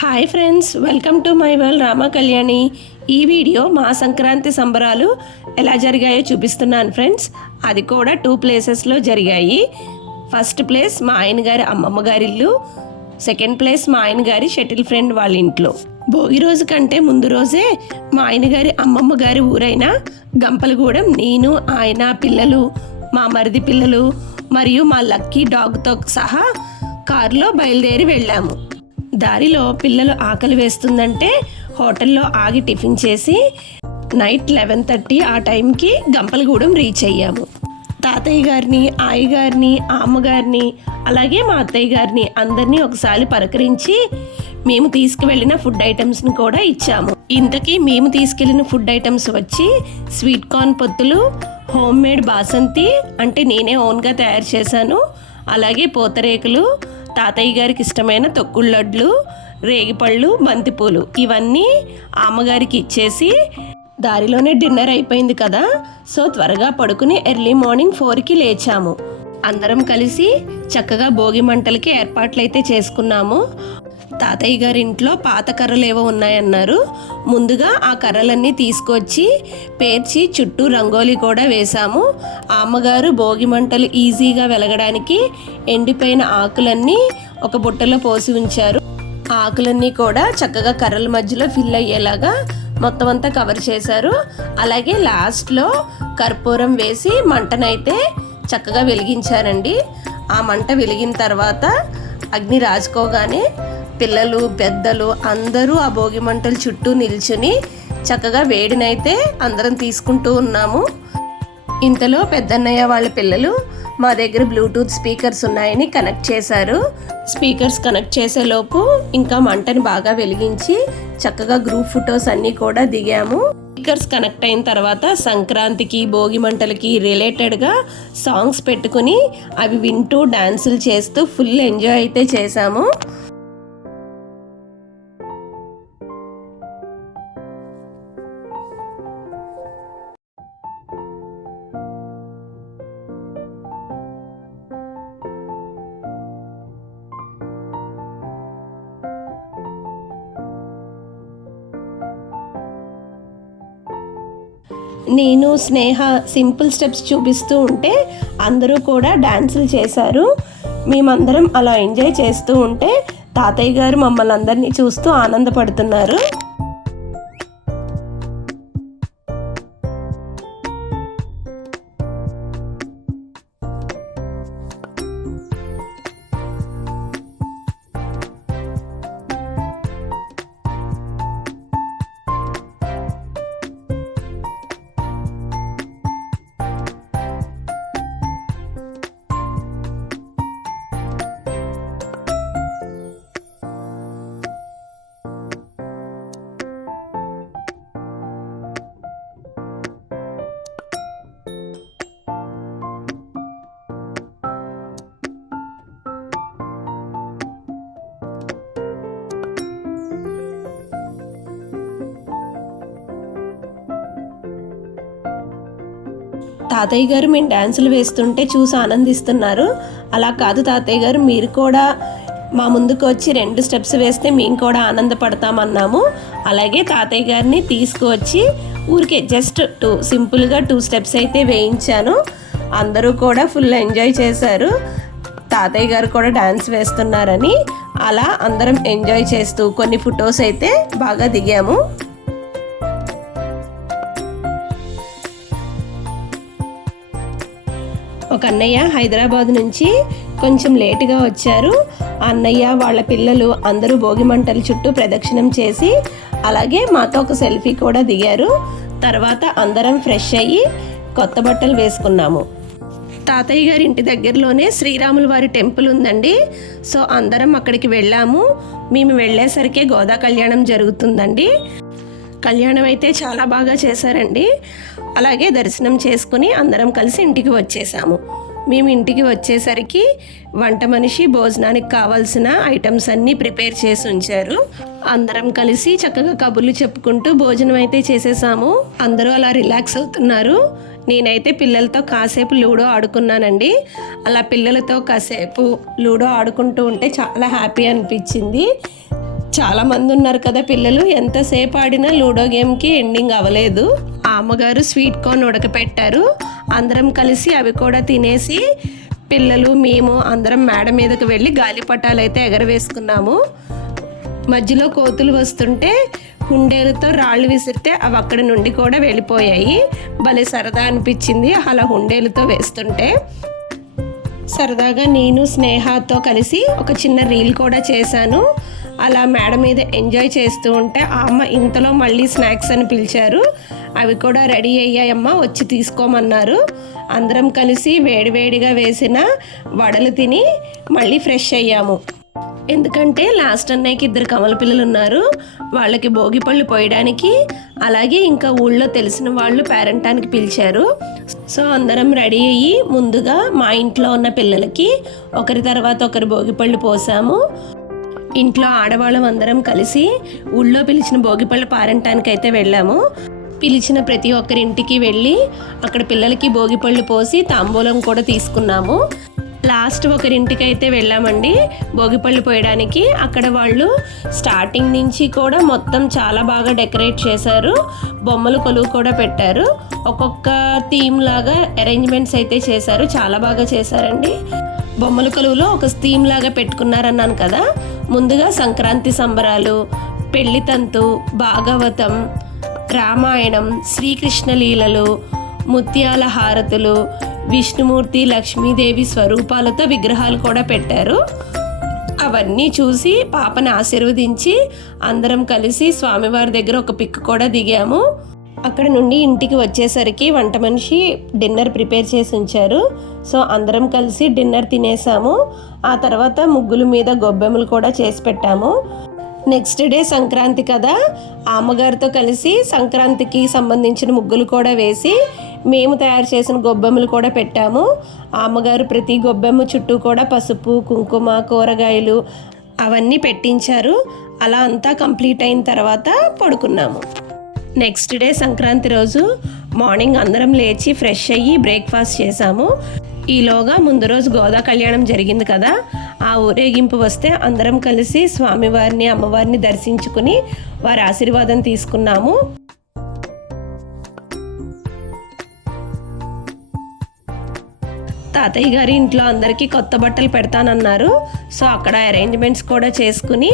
Hi friends welcome to my world Rama Kalyani ఈ video మా సంక్రాంతి సంబరాలు ఎలా జరిగాయో చూపిస్తున్నాను ఫ్రెండ్స్ అది కూడా టూ ప్లేసెస్లో జరిగాయి. ఫస్ట్ ప్లేస్ మా ఆయన గారి అమ్మమ్మ గారి ఇల్లు. సెకండ్ ప్లేస్ మా ఆయన గారి షటిల్ ఫ్రెండ్ వాళ్ళ ఇంట్లో. భోగి రోజు కంటే ముందు రోజే మా ఆయన గారి అమ్మమ్మ గారి ఊరైన గంపలగూడెం నేను ఆయన పిల్లలు మా మరిది పిల్లలు మరియు మా లక్కీ డాగ్తో సహా కారులో బయలుదేరి వెళ్ళాము. దారిలో పిల్లలు ఆకలి వేస్తుందంటే హోటల్లో ఆగి టిఫిన్ చేసి నైట్ లెవెన్ థర్టీ ఆ టైంకి గంపలగూడెం రీచ్ అయ్యాము. తాతయ్య గారిని ఆయి గారిని అమ్మగారిని అలాగే మా అత్తయ్య గారిని అందరినీ ఒకసారి పలకరించి మేము తీసుకువెళ్ళిన ఫుడ్ ఐటమ్స్ని కూడా ఇచ్చాము. ఇంతకీ మేము తీసుకెళ్ళిన ఫుడ్ ఐటమ్స్ వచ్చి స్వీట్ కార్న్ పొత్తులు హోమ్ మేడ్ బాసంతి అంటే నేనే ఓన్గా తయారు చేశాను. అలాగే పూతరేకులు తాతయ్య గారికి ఇష్టమైన తొక్కుడు లడ్లు రేగిపళ్ళు బంతిపూలు ఇవన్నీ అమ్మగారికి ఇచ్చేసి దారిలోనే డిన్నర్ అయిపోయింది కదా. సో త్వరగా పడుకుని ఎర్లీ మార్నింగ్ ఫోర్కి లేచాము. అందరం కలిసి చక్కగా భోగి మంటలకి ఏర్పాట్లయితే చేసుకున్నాము. తాతయ్య గారి ఇంట్లో పాత కర్రలు ఏవో ఉన్నాయన్నారు. ముందుగా ఆ కర్రలన్నీ తీసుకొచ్చి పేర్చి చుట్టూ రంగోలీ కూడా వేశాము. అమ్మగారు భోగి మంటలు ఈజీగా వెలగడానికి ఎండిపోయిన ఆకులన్నీ ఒక బుట్టలో పోసి ఉంచారు. ఆకులన్నీ కూడా చక్కగా కర్రల మధ్యలో ఫిల్ అయ్యేలాగా మొత్తం అంతా కవర్ చేశారు. అలాగే లాస్ట్లో కర్పూరం వేసి మంటనైతే చక్కగా వెలిగించారండి. ఆ మంట వెలిగిన తర్వాత అగ్ని రాజుకోగానే పిల్లలు పెద్దలు అందరూ ఆ భోగి మంటల చుట్టూ నిల్చుని చక్కగా వేడినైతే అందరం తీసుకుంటూ ఉన్నాము. ఇంతలో పెద్దన్నయ్య వాళ్ళ పిల్లలు మా దగ్గర బ్లూటూత్ స్పీకర్స్ ఉన్నాయని కనెక్ట్ చేశారు. స్పీకర్స్ కనెక్ట్ చేసేలోపు ఇంకా మంటని బాగా వెలిగించి చక్కగా గ్రూప్ ఫొటోస్ అన్నీ కూడా దిగాము. స్పీకర్స్ కనెక్ట్ అయిన తర్వాత సంక్రాంతికి భోగి మంటలకి రిలేటెడ్గా సాంగ్స్ పెట్టుకుని అవి వింటూ డాన్సులు చేస్తూ ఫుల్ ఎంజాయ్ అయితే చేశాము. నేను స్నేహ సింపుల్ స్టెప్స్ చూపిస్తూ ఉంటే అందరూ కూడా డాన్సులు చేశారు. మేమందరం అలా ఎంజాయ్ చేస్తూ ఉంటే తాతయ్య గారు మమ్మల్ని అందరినీ చూస్తూ ఆనందపడుతున్నారు. తాతయ్య గారు మేము డ్యాన్సులు వేస్తుంటే చూసి ఆనందిస్తున్నారు. అలా కాదు తాతయ్య గారు మీరు కూడా మా ముందుకు వచ్చి రెండు స్టెప్స్ వేస్తే మేము కూడా ఆనందపడతామన్నాము. అలాగే తాతయ్య గారిని తీసుకువచ్చి ఊరికే జస్ట్ టూ సింపుల్గా టూ స్టెప్స్ అయితే వేయించాను. అందరూ కూడా ఫుల్ ఎంజాయ్ చేశారు. తాతయ్య గారు కూడా డ్యాన్స్ వేస్తున్నారని అలా అందరం ఎంజాయ్ చేస్తూ కొన్ని ఫొటోస్ అయితే బాగా దిగాము. ఒక అన్నయ్య హైదరాబాద్ నుంచి కొంచెం లేటుగా వచ్చారు. అన్నయ్య వాళ్ళ పిల్లలు అందరూ భోగి మంటల చుట్టూ ప్రదక్షిణం చేసి అలాగే మాతో ఒక సెల్ఫీ కూడా దిగారు. తర్వాత అందరం ఫ్రెష్ అయ్యి కొత్త బట్టలు వేసుకున్నాము. తాతయ్య గారి ఇంటి దగ్గరలోనే శ్రీరాముల వారి టెంపుల్ ఉందండి. సో అందరం అక్కడికి వెళ్ళాము. మేము వెళ్ళేసరికే గోదా కళ్యాణం జరుగుతుందండి. కళ్యాణం అయితే చాలా బాగా చేశారండి. అలాగే దర్శనం చేసుకుని అందరం కలిసి ఇంటికి వచ్చేసాము. మేము ఇంటికి వచ్చేసరికి వంట మనిషి భోజనానికి కావాల్సిన ఐటమ్స్ అన్నీ ప్రిపేర్ చేసి ఉంచారు. అందరం కలిసి చక్కగా కబుర్లు చెప్పుకుంటూ భోజనం అయితే చేసేసాము. అందరూ అలా రిలాక్స్ అవుతున్నారు. నేనైతే పిల్లలతో కాసేపు లూడో ఆడుకున్నానండి. అలా పిల్లలతో కాసేపు లూడో ఆడుకుంటూ ఉంటే చాలా హ్యాపీ అనిపించింది. చాలామంది ఉన్నారు కదా పిల్లలు ఎంతసేపు ఆడినా లూడో గేమ్కి ఎండింగ్ అవ్వలేదు. అమ్మగారు స్వీట్ కార్న్ ఉడకపెట్టారు. అందరం కలిసి అవి కూడా తినేసి పిల్లలు మేము అందరం మేడ మీదకి వెళ్ళి గాలిపటాలు అయితే ఎగరవేసుకున్నాము. మధ్యలో కోతులు వస్తుంటే హుండేలతో రాళ్ళు విసిరితే అవి అక్కడి నుండి కూడా వెళ్ళిపోయాయి. భలే సరదా అనిపించింది అలా హుండేలతో వేస్తుంటే. సరదాగా నేను స్నేహతో కలిసి ఒక చిన్న రీల్ కూడా చేశాను. అలా మేడ మీద ఎంజాయ్ చేస్తూ ఉంటే ఆ అమ్మ ఇంతలో మళ్ళీ స్నాక్స్ అని పిలిచారు. అవి కూడా రెడీ అయ్యాయమ్మ వచ్చి తీసుకోమన్నారు. అందరం కలిసి వేడివేడిగా వేసిన వడలు తిని మళ్ళీ ఫ్రెష్ అయ్యాము. ఎందుకంటే లాస్ట్ అన్నయ్యకి ఇద్దరు కమల పిల్లలు ఉన్నారు వాళ్ళకి భోగి పళ్ళు పోయడానికి అలాగే ఇంకా ఊళ్ళో తెలిసిన వాళ్ళు పేరెంటానికి పిలిచారు. సో అందరం రెడీ అయ్యి ముందుగా మా ఇంట్లో ఉన్న పిల్లలకి ఒకరి తర్వాత ఒకరి భోగి పళ్ళు పోసాము. ఇంట్లో ఆడవాళ్ళం అందరం కలిసి ఊళ్ళో పిలిచిన భోగిపళ్ళు పారంటానికి అయితే వెళ్ళాము. పిలిచిన ప్రతి ఒక్కరింటికి వెళ్ళి అక్కడ పిల్లలకి భోగిపళ్ళు పోసి తాంబూలం కూడా తీసుకున్నాము. లాస్ట్ ఒకరింటికి అయితే వెళ్ళామండి. భోగిపళ్ళు పోయడానికి అక్కడ వాళ్ళు స్టార్టింగ్ నుంచి కూడా మొత్తం చాలా బాగా డెకరేట్ చేశారు. బొమ్మలు కొలువు కూడా పెట్టారు. ఒక్కొక్క థీమ్ లాగా అరేంజ్మెంట్స్ అయితే చేశారు. చాలా బాగా చేశారండి. బొమ్మల కొలువులో ఒక థీమ్ లాగా పెట్టుకున్నారన్నాను కదా. ముందుగా సంక్రాంతి సంబరాలు పెళ్ళి తంతు భాగవతం రామాయణం శ్రీకృష్ణ లీలలు ముత్యాల హారతులు విష్ణుమూర్తి లక్ష్మీదేవి స్వరూపాలతో విగ్రహాలు కూడా పెట్టారు. అవన్నీ చూసి పాపని ఆశీర్వదించి అందరం కలిసి స్వామివారి దగ్గర ఒక పిక్ కూడా దిగాము. అక్కడ నుండి ఇంటికి వచ్చేసరికి వంట మనిషి డిన్నర్ ప్రిపేర్ చేసి ఉంచారు. సో అందరం కలిసి డిన్నర్ తినేసాము. ఆ తర్వాత ముగ్గుల మీద గొబ్బెమ్మలు కూడా చేసి పెట్టాము. నెక్స్ట్ డే సంక్రాంతి కదా. అమ్మగారితో కలిసి సంక్రాంతికి సంబంధించిన ముగ్గులు కూడా వేసి మేము తయారు చేసిన గొబ్బెమ్మలు కూడా పెట్టాము. అమ్మగారు ప్రతి గొబ్బెమ్మ చుట్టూ కూడా పసుపు కుంకుమ కూరగాయలు అవన్నీ పెట్టించారు. అలా అంతా కంప్లీట్ అయిన తర్వాత పడుకున్నాము. నెక్స్ట్ డే సంక్రాంతి రోజు మార్నింగ్ అందరం లేచి ఫ్రెష్ అయ్యి బ్రేక్ఫాస్ట్ చేసాము. ఈలోగా ముందు రోజు గోదా కళ్యాణం జరిగింది కదా ఆ ఊరేగింపు వస్తే అందరం కలిసి స్వామివారిని అమ్మవారిని దర్శించుకుని వారి ఆశీర్వాదం తీసుకున్నాము. తాతయ్య గారి ఇంట్లో అందరికీ కొత్త బట్టలు పెడతానన్నారు. సో అక్కడ అరేంజ్మెంట్స్ కూడా చేసుకుని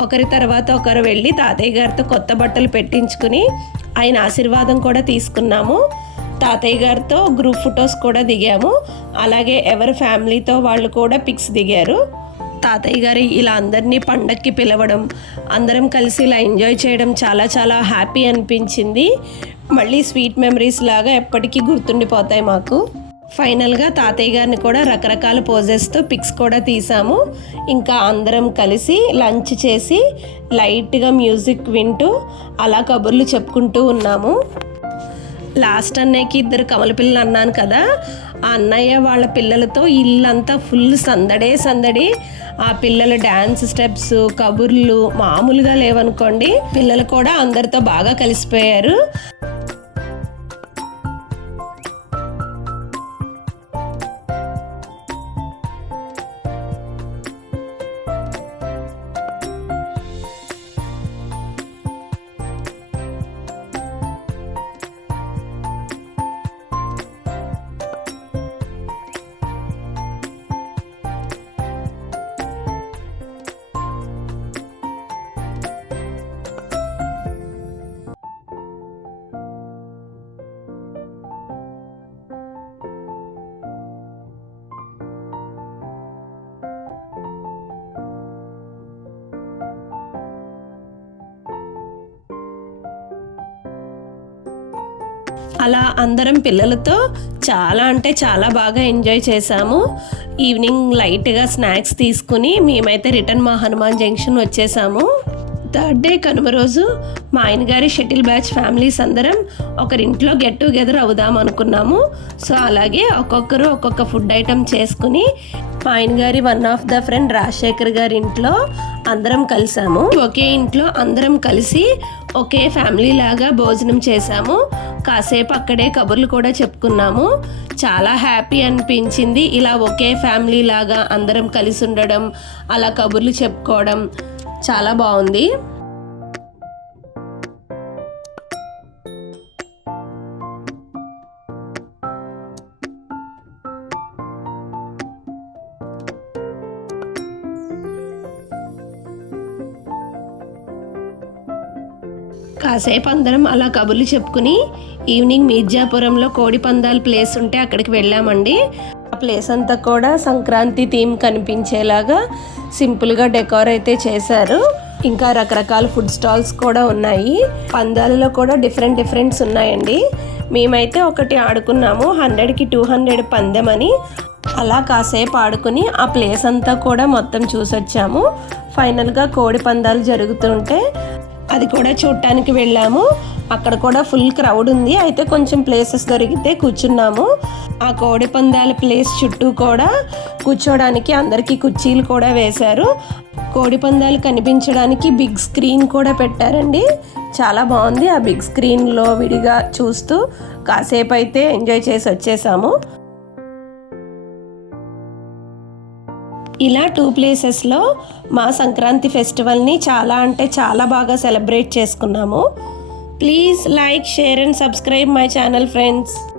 ఒకరి తర్వాత ఒకరు వెళ్ళి తాతయ్య గారితో కొత్త బట్టలు పెట్టించుకుని ఆయన ఆశీర్వాదం కూడా తీసుకున్నాము. తాతయ్య గారితో గ్రూప్ ఫొటోస్ కూడా దిగాము. అలాగే ఎవరి ఫ్యామిలీతో వాళ్ళు కూడా పిక్స్ దిగారు. తాతయ్య గారి ఇలా అందరినీ పండక్కి పిలవడం అందరం కలిసి ఇలా ఎంజాయ్ చేయడం చాలా చాలా హ్యాపీ అనిపించింది. మళ్ళీ స్వీట్ మెమరీస్ లాగా ఎప్పటికీ గుర్తుండిపోతాయి మాకు. ఫైనల్గా తాతయ్య గారిని కూడా రకరకాల పోజెస్తో పిక్స్ కూడా తీసాము. ఇంకా అందరం కలిసి లంచ్ చేసి లైట్గా మ్యూజిక్ వింటూ అలా కబుర్లు చెప్పుకుంటూ ఉన్నాము. లాస్ట్ అన్నయ్యకి ఇద్దరు కమల పిల్లలు అన్నాను కదా ఆ అన్నయ్య వాళ్ళ పిల్లలతో ఇల్లంతా ఫుల్ సందడే సందడి. ఆ పిల్లల డ్యాన్స్ స్టెప్స్ కబుర్లు మామూలుగా లేవనుకోండి పిల్లలు కూడా అందరితో బాగా కలిసిపోయారు. అలా అందరం పిల్లలతో చాలా అంటే చాలా బాగా ఎంజాయ్ చేశాము. ఈవినింగ్ లైట్గా స్నాక్స్ తీసుకుని మేమైతే రిటర్న్ మా హనుమాన్ జంక్షన్ వచ్చేసాము. థర్డ్ డే కనుమ రోజు మా ఆయన గారి షటిల్ బ్యాచ్ ఫ్యామిలీస్ అందరం ఒకరింట్లో గెట్ టుగెదర్ అవుదాం అనుకున్నాము. సో అలాగే ఒక్కొక్కరు ఒక్కొక్క ఫుడ్ ఐటమ్ చేసుకుని మా ఆయన గారి one of the friend Rajasekhar గారి ఇంట్లో అందరం కలిసాము. ఒకే ఇంట్లో అందరం కలిసి ఒకే ఫ్యామిలీ లాగా భోజనం చేశాము. కాసేపు అక్కడే కబుర్లు కూడా చెప్పుకున్నాము. చాలా హ్యాపీ అనిపించింది. ఇలా ఒకే ఫ్యామిలీ లాగా అందరం కలిసి ఉండడం అలా కబుర్లు చెప్పుకోవడం చాలా బాగుంది. కాసేపు అందరం అలా కబుర్లు చెప్పుకుని ఈవినింగ్ మీర్జాపురంలో కోడి పందాల ప్లేస్ ఉంటే అక్కడికి వెళ్ళామండి. ఆ ప్లేస్ అంతా కూడా సంక్రాంతి థీమ్ కనిపించేలాగా సింపుల్గా డెకోర్ అయితే చేశారు. ఇంకా రకరకాల ఫుడ్ స్టాల్స్ కూడా ఉన్నాయి. పందాలలో కూడా డిఫరెంట్ డిఫరెంట్స్ ఉన్నాయండి. మేమైతే ఒకటి ఆడుకున్నాము హండ్రెడ్కి టూ హండ్రెడ్ పందెమని అలా కాసేపు ఆడుకుని ఆ ప్లేస్ అంతా కూడా మొత్తం చూసొచ్చాము. ఫైనల్గా కోడి పందాలు జరుగుతుంటే అది కూడా చూడటానికి వెళ్ళాము. అక్కడ కూడా ఫుల్ క్రౌడ్ ఉంది. అయితే కొంచెం ప్లేసెస్ దొరికితే కూర్చున్నాము. ఆ కోడి పందాల ప్లేస్ చుట్టూ కూడా కూర్చోడానికి అందరికీ కుర్చీలు కూడా వేశారు. కోడి పందాలు కనిపించడానికి బిగ్ స్క్రీన్ కూడా పెట్టారండి. చాలా బాగుంది ఆ బిగ్ స్క్రీన్లో విడిగా చూస్తూ కాసేపు అయితే ఎంజాయ్ చేసి వచ్చేసాము. ఇలా టూ ప్లేసెస్లో మా సంక్రాంతి ఫెస్టివల్ని చాలా అంటే చాలా బాగా సెలబ్రేట్ చేసుకున్నాము. Please like share and subscribe my channel friends